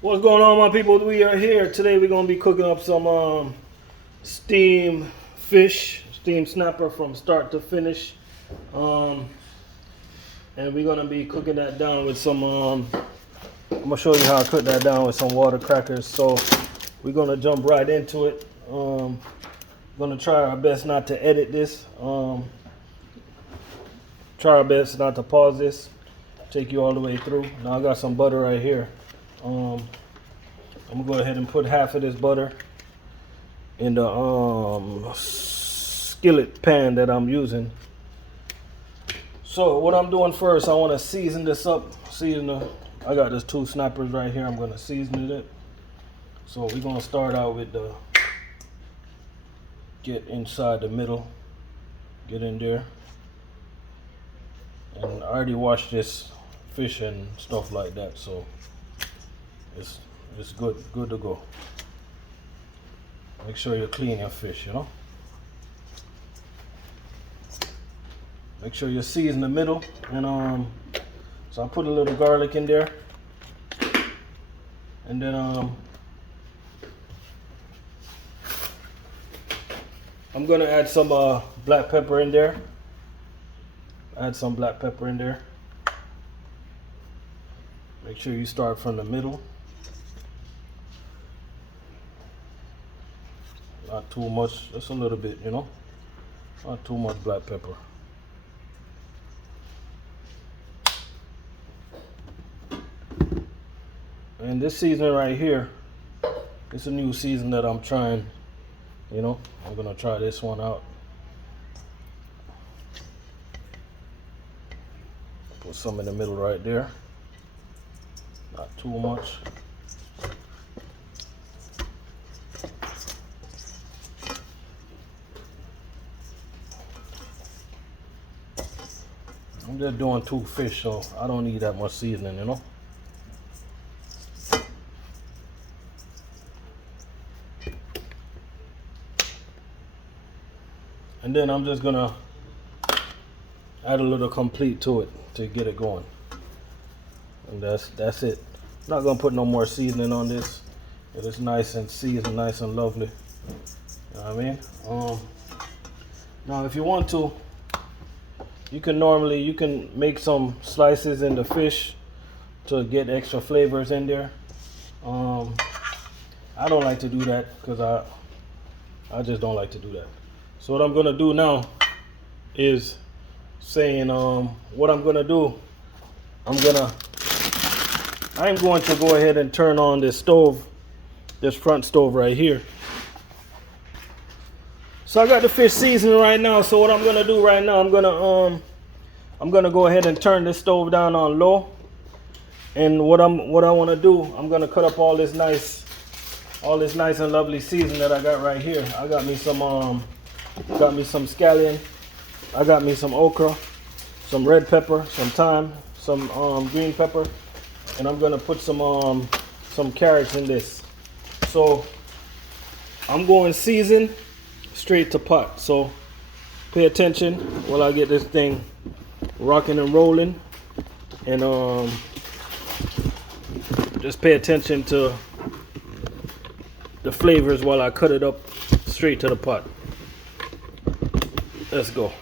What's going on, my people? We are here today. We're gonna be cooking up some steamed fish, steamed snapper from start to finish, and we're gonna be cooking that down with some. I'm gonna show you how I cook that down with some water crackers. So we're gonna jump right into it. Gonna try our best not to edit this. Try our best not to pause this. Take you all the way through. Now I got some butter right here. I'm gonna go ahead and put half of this butter in the skillet pan that I'm using. So what I'm doing first, I want to season this up. I got these 2 snappers right here. I'm gonna season it. So we're gonna start out with the get inside the middle, get in there, and I already washed this fish and stuff like that, so it's good to go. Make sure you clean your fish, you know. Make sure you season the middle, and so I put a little garlic in there, and then I'm gonna add some black pepper in there. Add some black pepper in there. Make sure you start from the middle. Not too much, just a little bit, you know. Not too much black pepper. And this seasoning right here, it's a new season that I'm trying, you know. I'm gonna try this one out. Put some in the middle right there. Not too much. I'm just doing 2 fish, so I don't need that much seasoning, you know. And then I'm just gonna add a little complete to it to get it going. And that's it. I'm not gonna put no more seasoning on this. It is nice and seasoned, nice and lovely. You know what I mean? Now if you want to, you can make some slices in the fish to get extra flavors in there. I don't like to do that because I just don't like to do that. So what I'm gonna do now is saying what I'm gonna do. I'm going to go ahead and turn on this stove, this front stove right here. So I got the fish seasoning right now. So what I'm gonna do right now, I'm gonna go ahead and turn this stove down on low. And what I want to do, I'm gonna cut up all this nice and lovely seasoning that I got right here. I got me some scallion, I got me some okra, some red pepper, some thyme, some green pepper, and I'm gonna put some carrots in this. So I'm going season straight to pot. So pay attention while I get this thing rocking and rolling, and just pay attention to the flavors while I cut it up straight to the pot. Let's go.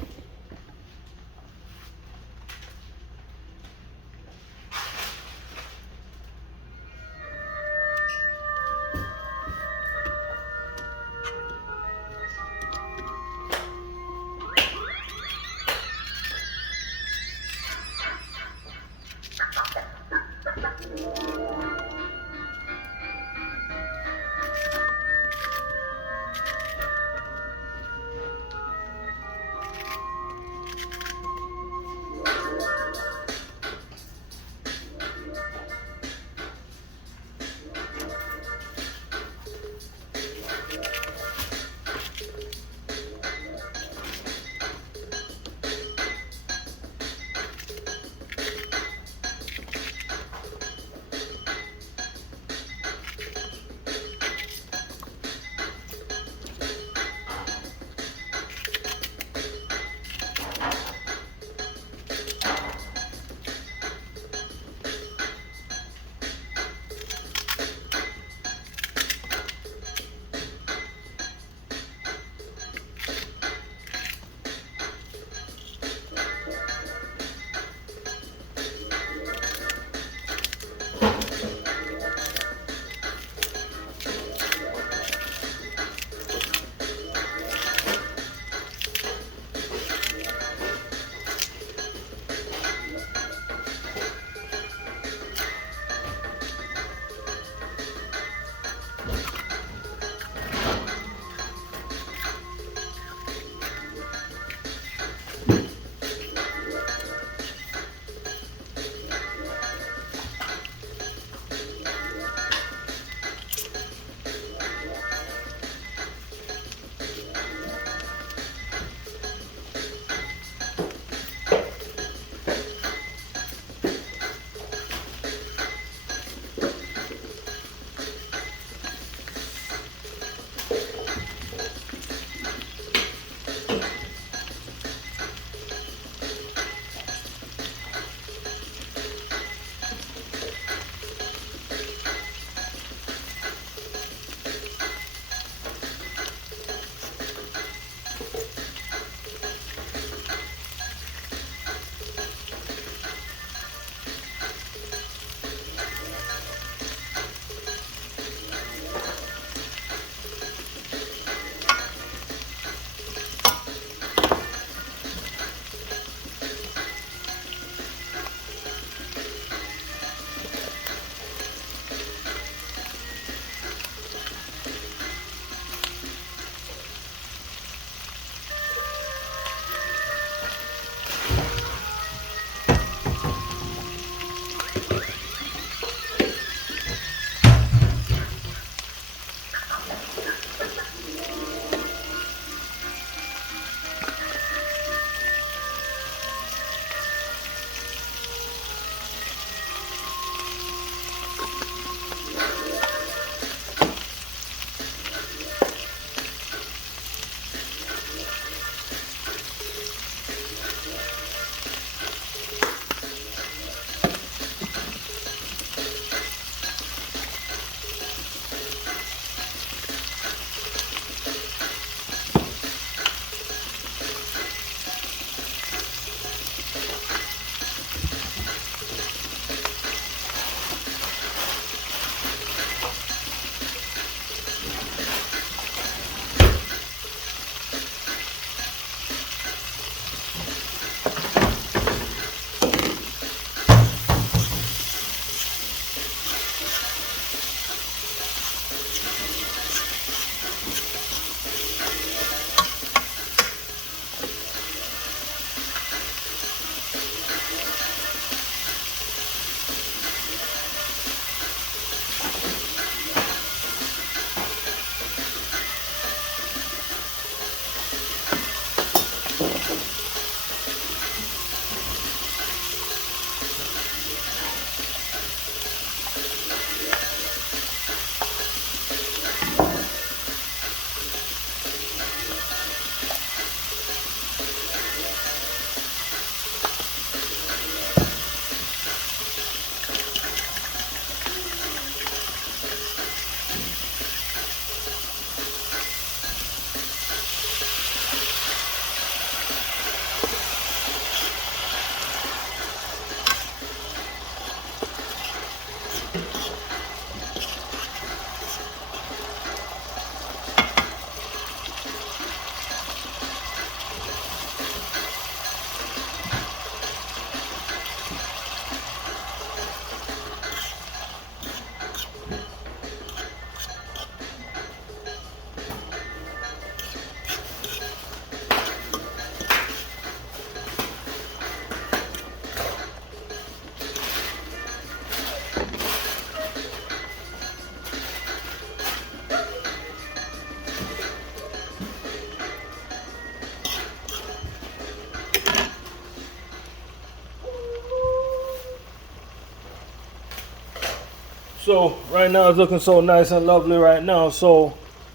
So right now it's looking so nice and lovely right now. So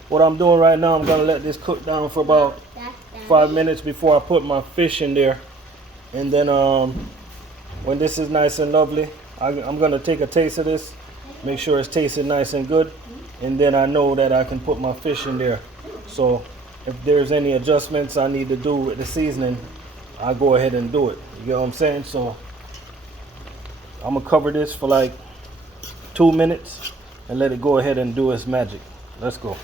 what I'm doing right now, I'm gonna let this cook down for about 5 minutes before I put my fish in there. And then when this is nice and lovely, I'm gonna take a taste of this, make sure it's tasting nice and good, and then I know that I can put my fish in there. So if there's any adjustments I need to do with the seasoning, I go ahead and do it. You get what I'm saying? So I'm gonna cover this for like 2 minutes and let it go ahead and do its magic. Let's go.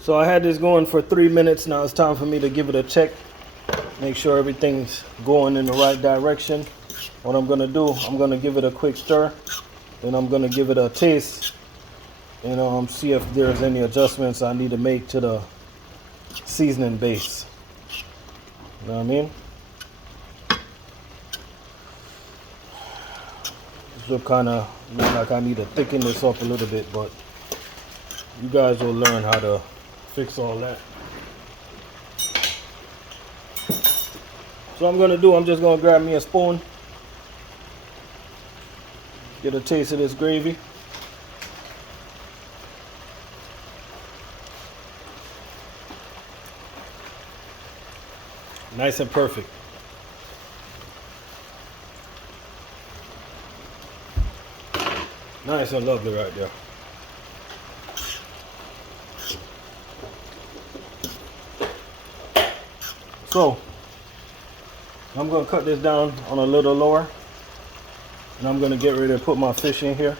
So I had this going for 3 minutes. Now it's time for me to give it a check. Make sure everything's going in the right direction. What I'm gonna do, I'm gonna give it a quick stir. Then I'm gonna give it a taste and see if there's any adjustments I need to make to the seasoning base. You know what I mean? This will kind of look like I need to thicken this up a little bit, but you guys will learn how to fix all that. So I'm gonna do, I'm just gonna grab me a spoon, get a taste of this gravy. Nice and perfect. Nice and lovely right there. So I'm going to cut this down on a little lower, and I'm going to get ready to put my fish in here.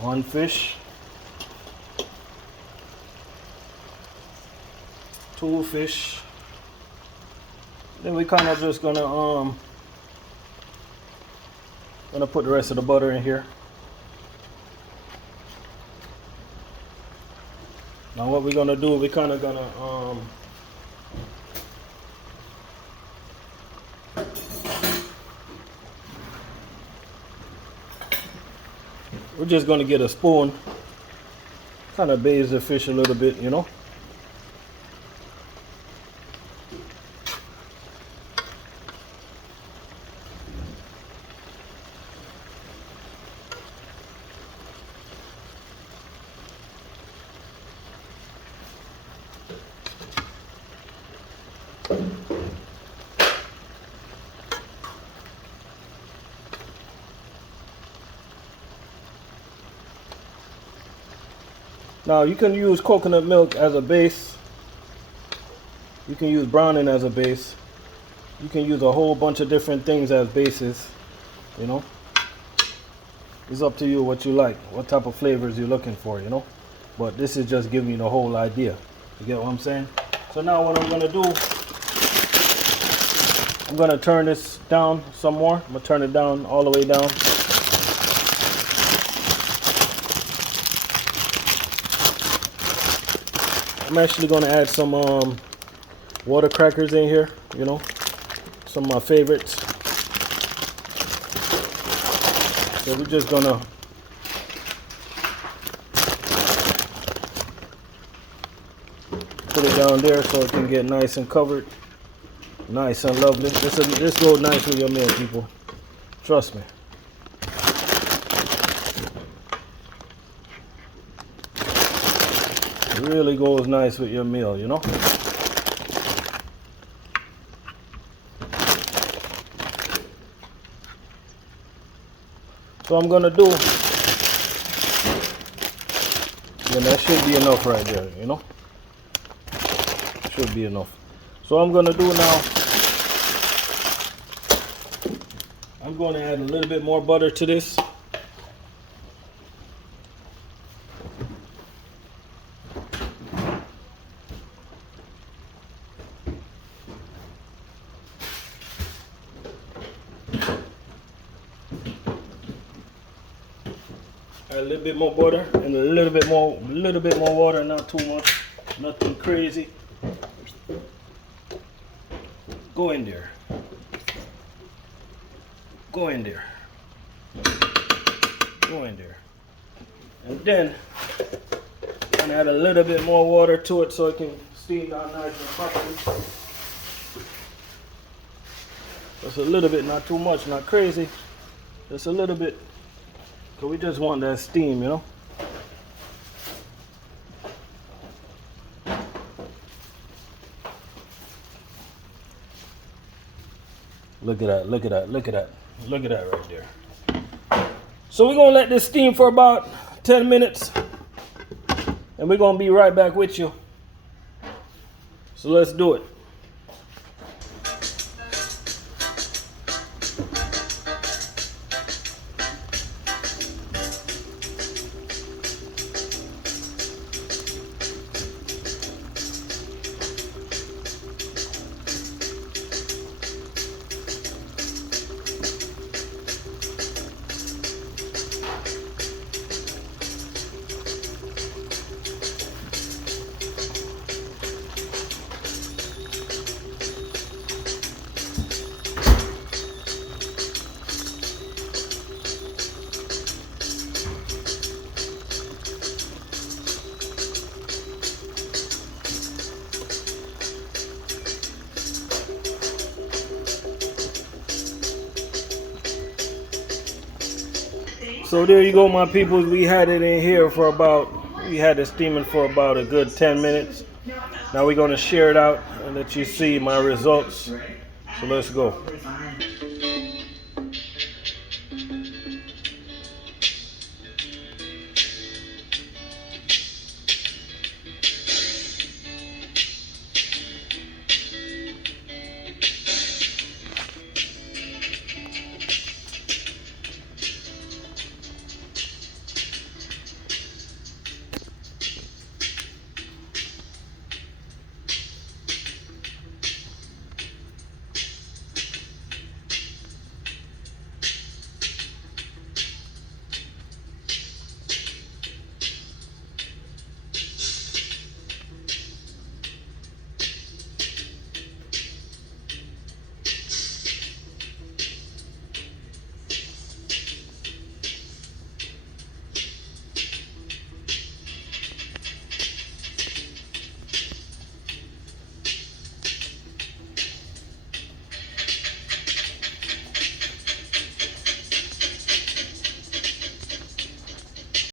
One fish, 2 fish. Then we kind of just gonna put the rest of the butter in here. Now what we're gonna do, we're kind of gonna we're just gonna get a spoon, kind of bathe the fish a little bit, you know. Now you can use coconut milk as a base. You can use browning as a base. You can use a whole bunch of different things as bases, you know. It's up to you what you like, what type of flavors you're looking for, you know. But this is just giving you the whole idea. You get what I'm saying? So now what I'm gonna do, I'm gonna turn this down some more. I'm gonna turn it down all the way down. I'm actually gonna add some water crackers in here, you know, some of my favorites. So we're just gonna put it down there so it can get nice and covered, nice and lovely. This goes nice with your meal, people. Trust me. It really goes nice with your meal, you know. So I'm gonna do, and that should be enough right there, you know. Should be enough. So I'm gonna do now, I'm going to add a little bit more butter to this. Add a little bit more butter and a little bit more water, not too much, nothing crazy. Go in there. Go in there. Go in there. And then I'm gonna add a little bit more water to it so it can steam down nice and properly. Just a little bit, not too much, not crazy. Just a little bit. Cause we just want that steam, you know. Look at that, look at that, look at that. Look at that right there. So we're gonna let this steam for about 10 minutes. And we're gonna be right back with you. So let's do it. So there you go, my peoples. We had it in here for we had it steaming for about a good 10 minutes. Now we're going to share it out and let you see my results. So let's go.